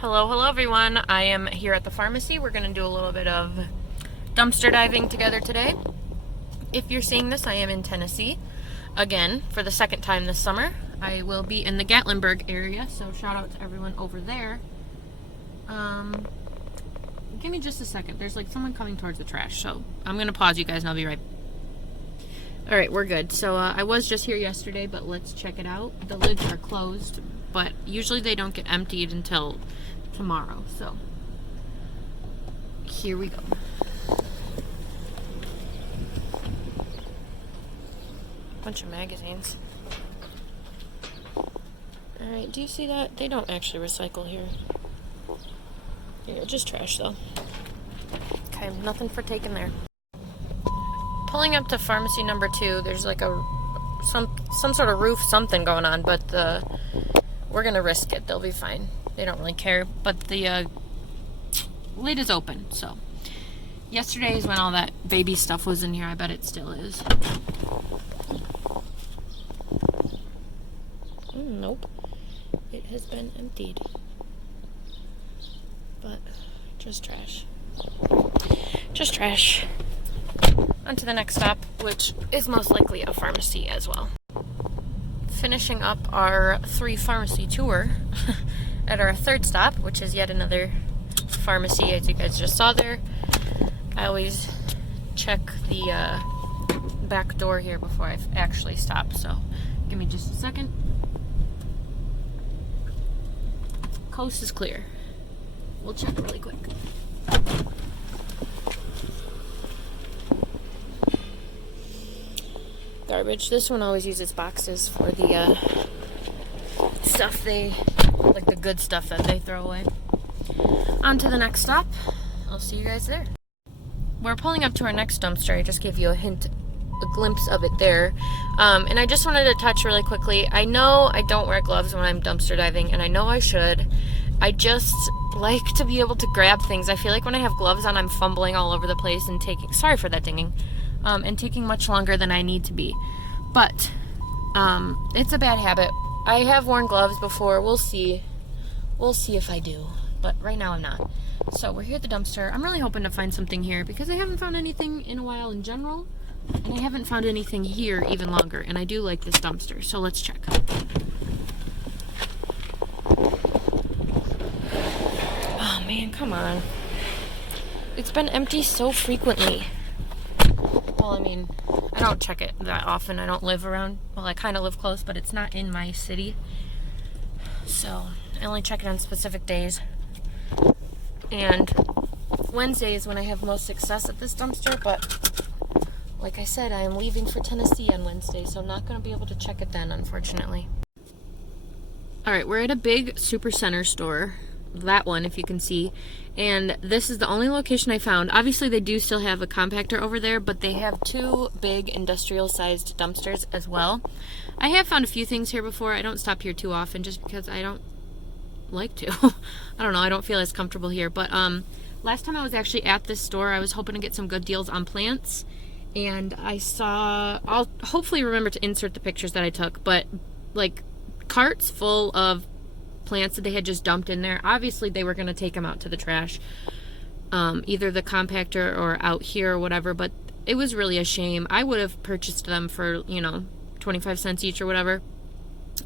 Hello everyone. I am here at the pharmacy. We're going to do a little bit of dumpster diving together today. If you're seeing this, I am in Tennessee. Again, for the second time this summer. I will be in the Gatlinburg area, so shout out to everyone over there. Give me just a second. There's like someone coming towards the trash, so I'm going to pause you guys and I'll be right back. Alright, we're good. So I was just here yesterday, but let's check it out. The lids are closed, but usually they don't get emptied until tomorrow, so here we go. Bunch of magazines. Alright, do you see that? They don't actually recycle here. Yeah, just trash though. Okay, nothing for taking there. Pulling up to pharmacy number 2, there's like some sort of roof something going on, but we're gonna risk it. They'll be fine. They don't really care, but the lid is open. So yesterday is when all that baby stuff was in here. I bet it still is. Nope, it has been emptied, but just trash. Just trash. On to the next stop, which is most likely a pharmacy as well. Finishing up our 3-pharmacy tour at our third stop, which is yet another pharmacy, as you guys just saw there. I always check the back door here before I actually stop, so give me just a second. Coast is clear. We'll check really quick. Garbage. This one always uses boxes for the stuff like the good stuff that they throw away. On to the next stop. I'll see you guys there. We're pulling up to our next dumpster. I just gave you a glimpse of it there. And I just wanted to touch really quickly. I know I don't wear gloves when I'm dumpster diving, and I know I should. I just like to be able to grab things. I feel like when I have gloves on, I'm fumbling all over the place and sorry for that dinging. And taking much longer than I need to be. But it's a bad habit. I have worn gloves before. We'll see. We'll see if I do. But right now I'm not. So we're here at the dumpster. I'm really hoping to find something here because I haven't found anything in a while in general. And I haven't found anything here even longer. And I do like this dumpster. So let's check. Oh man, come on. It's been empty so frequently. Well, I mean, I don't check it that often. I don't live around, well, I kind of live close, but it's not in my city. So, I only check it on specific days. And Wednesday is when I have most success at this dumpster, but like I said, I am leaving for Tennessee on Wednesday, so I'm not going to be able to check it then, unfortunately. Alright, we're at a big Supercenter store. That one, if you can see, and this is the only location I found. Obviously they do still have a compactor over there, but they have 2 big industrial sized dumpsters as well. I have found a few things here before. I don't stop here too often just because I don't like to. I don't know, I don't feel as comfortable here, but last time I was actually at this store, I was hoping to get some good deals on plants, and I'll hopefully remember to insert the pictures that I took, but like carts full of plants that they had just dumped in there. Obviously they were going to take them out to the trash, either the compactor or out here or whatever, but it was really a shame. I would have purchased them for 25 cents each or whatever.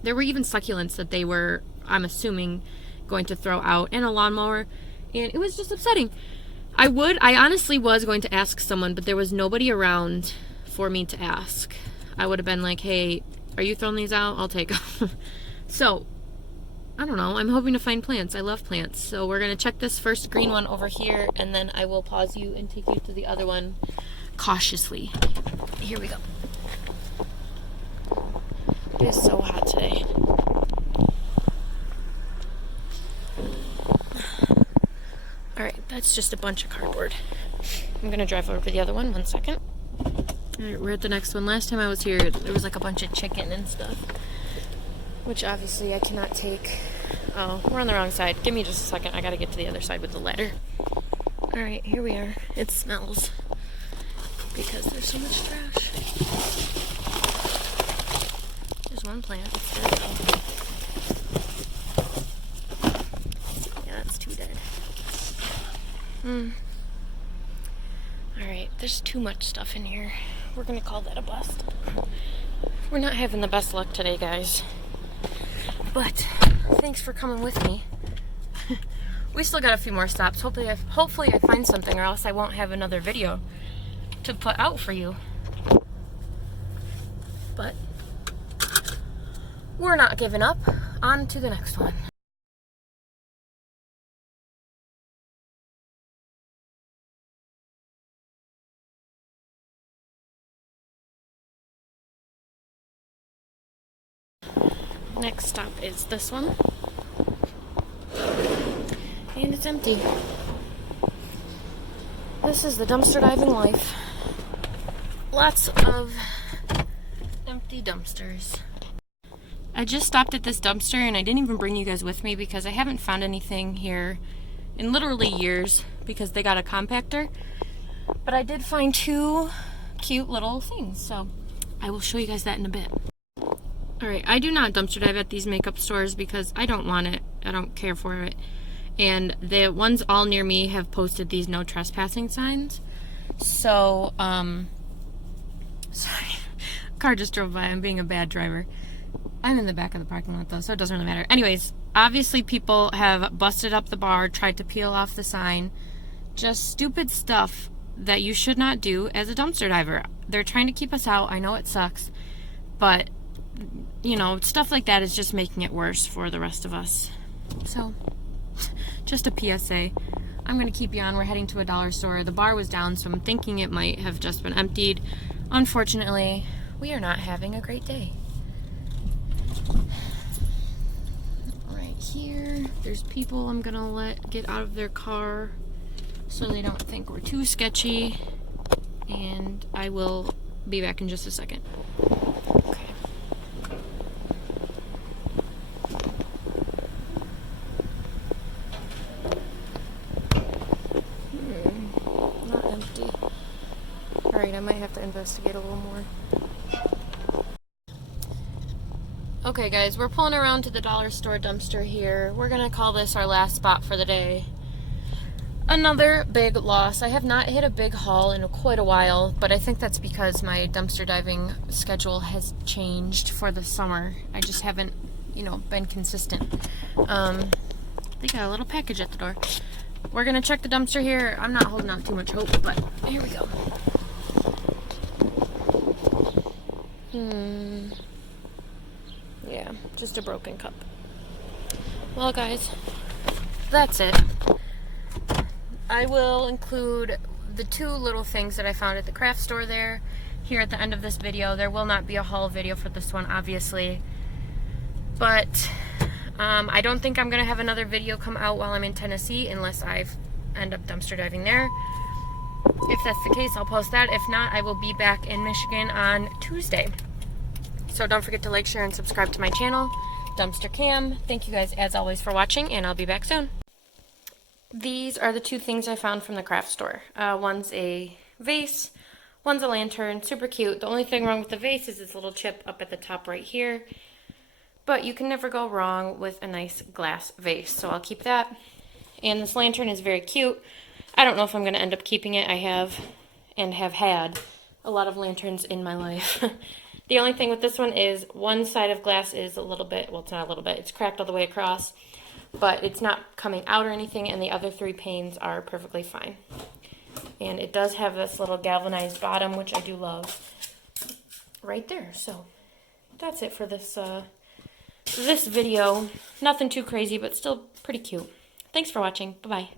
There were even succulents that they were, I'm assuming, going to throw out, and a lawnmower, and it was just upsetting. I honestly was going to ask someone, but there was nobody around for me to ask. I would have been like, hey, are you throwing these out? I'll take them. So I don't know. I'm hoping to find plants. I love plants. So we're going to check this first green one over here, and then I will pause you and take you to the other one cautiously. Here we go. It is so hot today. Alright, that's just a bunch of cardboard. I'm going to drive over to the other one. 1 second. Alright, we're at the next one. Last time I was here, there was like a bunch of chicken and stuff, which obviously I cannot take. Oh, we're on the wrong side. Give me just a second. I gotta get to the other side with the ladder. Alright, here we are. It smells because there's so much trash. There's one plant. There we go. Yeah, that Alright, there's too much stuff in here. We're gonna call that a bust. We're not having the best luck today, guys. But thanks for coming with me. We still got a few more stops. Hopefully I find something, or else I won't have another video to put out for you. But we're not giving up. On to the next one. Next stop is this one. And it's empty. This is the dumpster diving life. Lots of empty dumpsters. I just stopped at this dumpster and I didn't even bring you guys with me because I haven't found anything here in literally years because they got a compactor. But I did find two cute little things, so I will show you guys that in a bit. Alright, I do not dumpster dive at these makeup stores because I don't want it. I don't care for it. And the ones all near me have posted these no trespassing signs. So, sorry. Car just drove by. I'm being a bad driver. I'm in the back of the parking lot though, so it doesn't really matter. Anyways, obviously people have busted up the bar, tried to peel off the sign. Just stupid stuff that you should not do as a dumpster diver. They're trying to keep us out. I know it sucks. But you know, stuff like that is just making it worse for the rest of us. So, just a PSA. I'm going to keep you on. We're heading to a dollar store. The bar was down, so I'm thinking it might have just been emptied. Unfortunately, we are not having a great day. Right here, there's people I'm going to let get out of their car so they don't think we're too sketchy. And I will be back in just a second. Okay. Not empty. Alright, I might have to investigate a little more. Okay guys, we're pulling around to the dollar store dumpster here. We're gonna call this our last spot for the day. Another big loss. I have not hit a big haul in quite a while, but I think that's because my dumpster diving schedule has changed for the summer. I just haven't, you know, been consistent. They got a little package at the door. We're gonna check the dumpster here. I'm not holding out too much hope, but here we go. Yeah, just a broken cup. Well guys, that's it. I will include the two little things that I found at the craft store there here at the end of this video. There will not be a haul video for this one, obviously. But I don't think I'm going to have another video come out while I'm in Tennessee unless I end up dumpster diving there. If that's the case, I'll post that. If not, I will be back in Michigan on Tuesday. So don't forget to like, share, and subscribe to my channel, Dumpster Cam. Thank you guys, as always, for watching, and I'll be back soon. These are the two things I found from the craft store. One's a vase, one's a lantern. Super cute. The only thing wrong with the vase is this little chip up at the top right here. But you can never go wrong with a nice glass vase, so I'll keep that. And this lantern is very cute. I don't know if I'm going to end up keeping it. I have and have had a lot of lanterns in my life. The only thing with this one is one side of glass is a little bit, well, it's not a little bit, it's cracked all the way across. But it's not coming out or anything, and the other three panes are perfectly fine. And it does have this little galvanized bottom, which I do love, right there. So that's it for this this video. Nothing too crazy, but still pretty cute. Thanks for watching. Bye-bye.